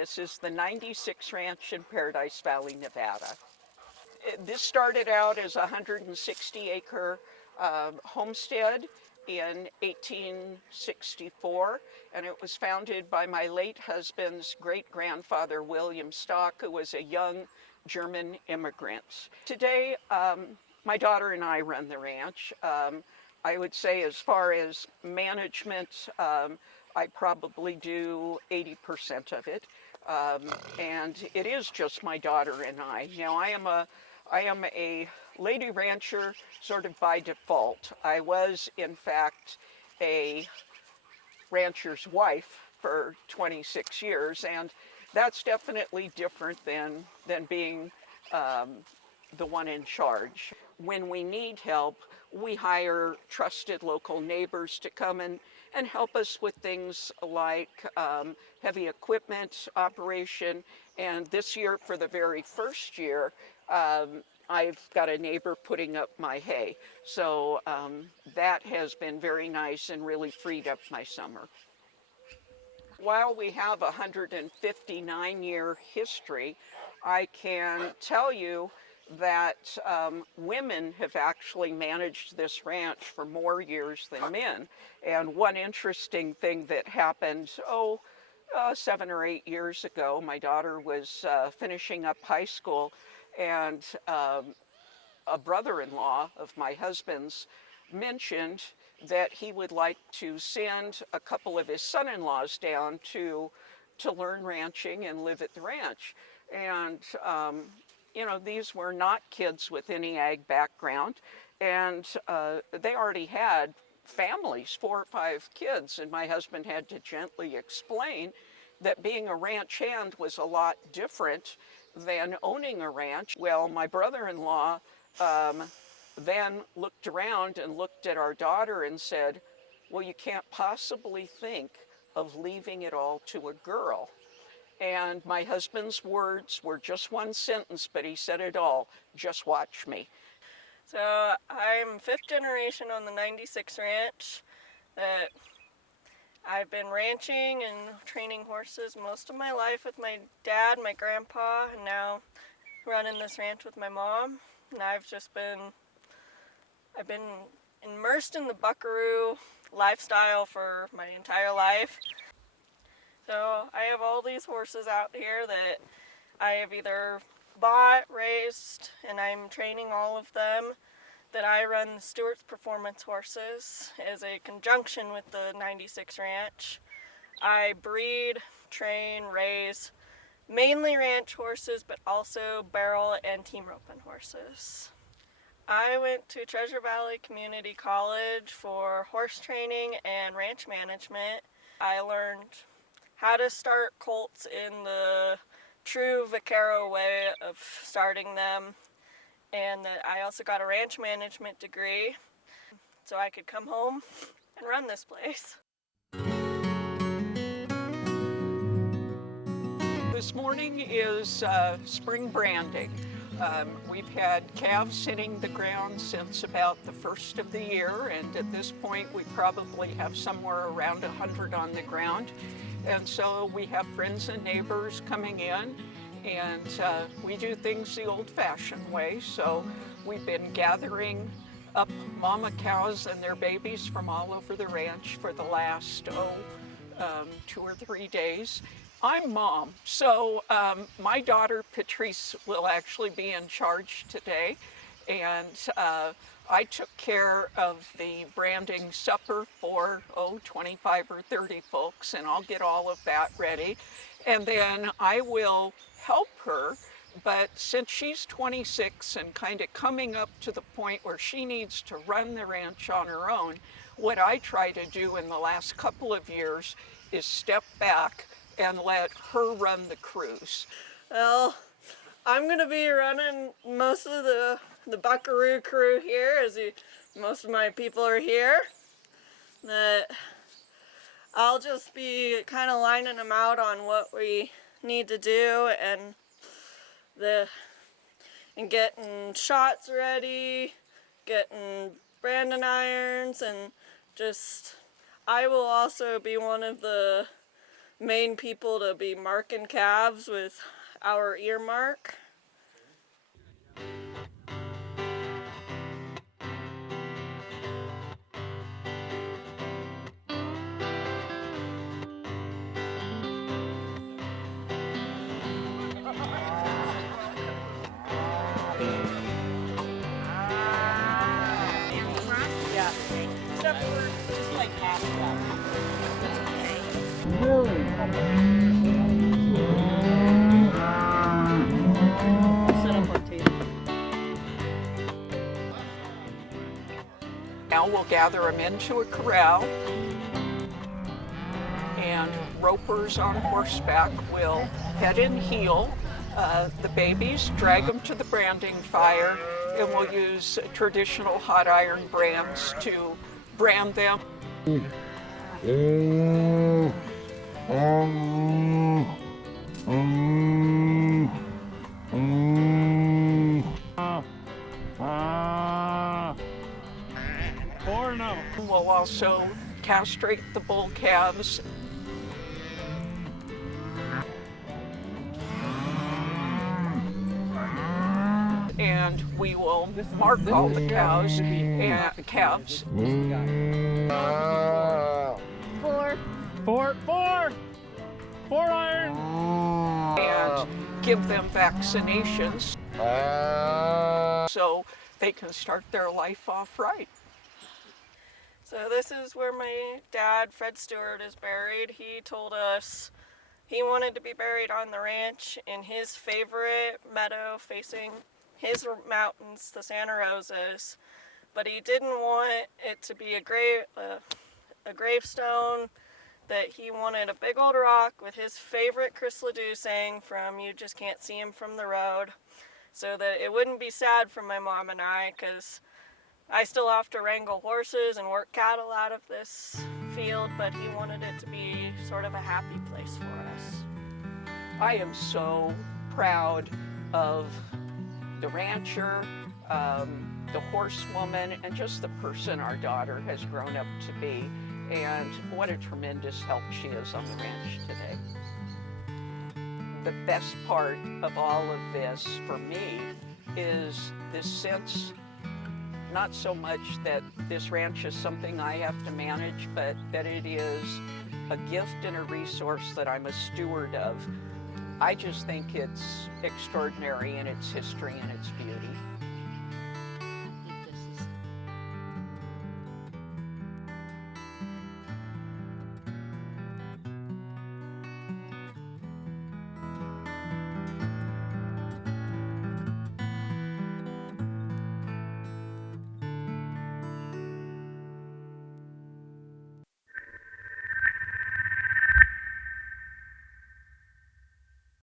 This is the 96 Ranch in Paradise Valley, Nevada. This started out as a 160-acre homestead in 1864, and it was founded by my late husband's great-grandfather, William Stock, who was a young German immigrant. Today, my daughter and I run the ranch. I would say as far as management, I probably do 80% of it. And it is just my daughter and I. You know, I am a lady rancher sort of by default. I was, in fact, a rancher's wife for 26 years, and that's definitely different than being the one in charge. When we need help, we hire trusted local neighbors to come and help us with things like heavy equipment operation. And this year, for the very first year, I've got a neighbor putting up my hay. So that has been very nice and really freed up my summer. While we have a 159-year history, I can tell you that women have actually managed this ranch for more years than men. And one interesting thing that happened, 7 or 8 years ago, my daughter was finishing up high school, and a brother-in-law of my husband's mentioned that he would like to send a couple of his son-in-laws down to learn ranching and live at the ranch. And you know, these were not kids with any ag background, and they already had families, 4 or 5 kids, and my husband had to gently explain that being a ranch hand was a lot different than owning a ranch. Well, my brother-in-law then looked around and looked at our daughter and said, well, you can't possibly think of leaving it all to a girl. And my husband's words were just one sentence, but he said it all: just watch me. So I'm 5th generation on the 96 Ranch. I've been ranching and training horses most of my life with my dad, my grandpa, and now running this ranch with my mom. And I've been immersed in the Buckaroo lifestyle for my entire life. So I have all these horses out here that I have either bought, raised, and I'm training all of them. That I run the Stewart's Performance horses as a conjunction with the 96 Ranch. I breed, train, raise mainly ranch horses, but also barrel and team roping horses. I went to Treasure Valley Community College for horse training and ranch management. I learned how to start colts in the true vaquero way of starting them, and that I also got a ranch management degree so I could come home and run this place. This morning is spring branding. We've had calves hitting the ground since about the first of the year, and at this point we probably have somewhere around 100 on the ground. And so we have friends and neighbors coming in, and we do things the old-fashioned way. So we've been gathering up mama cows and their babies from all over the ranch for the last 2 or 3 days. I'm mom, so my daughter Patrice will actually be in charge today, and I took care of the branding supper for 25 or 30 folks, and I'll get all of that ready, and then I will help her. But since she's 26 and kind of coming up to the point where she needs to run the ranch on her own, what I try to do in the last couple of years is step back and let her run the crews. Well, I'm going to be running most of the Buckaroo Crew here, as most of my people are here. That I'll just be kind of lining them out on what we need to do, and getting shots ready, getting branding irons, and just I will also be one of the main people to be marking calves with our earmark. Yeah, except for just like half of that. Set up our table. Now we'll gather them into a corral, and ropers on horseback will head and heel the babies, drag them to the branding fire, and we'll use traditional hot iron brands to brand them. Or no. We'll also castrate the bull calves. And we will mark all the cows and calves. Four iron. And give them vaccinations so they can start their life off right. So this is where my dad, Fred Stewart, is buried. He told us he wanted to be buried on the ranch in his favorite meadow facing his mountains, the Santa Rosas, but he didn't want it to be a gravestone, that he wanted a big old rock with his favorite Kris saying from "You Just Can't See Him from the Road," so that it wouldn't be sad for my mom and I, because I still have to wrangle horses and work cattle out of this field, but he wanted it to be sort of a happy place for us. I am so proud of the rancher, the horsewoman, and just the person our daughter has grown up to be, and what a tremendous help she is on the ranch today. The best part of all of this for me is this sense, not so much that this ranch is something I have to manage, but that it is a gift and a resource that I'm a steward of. I just think it's extraordinary in its history and its beauty.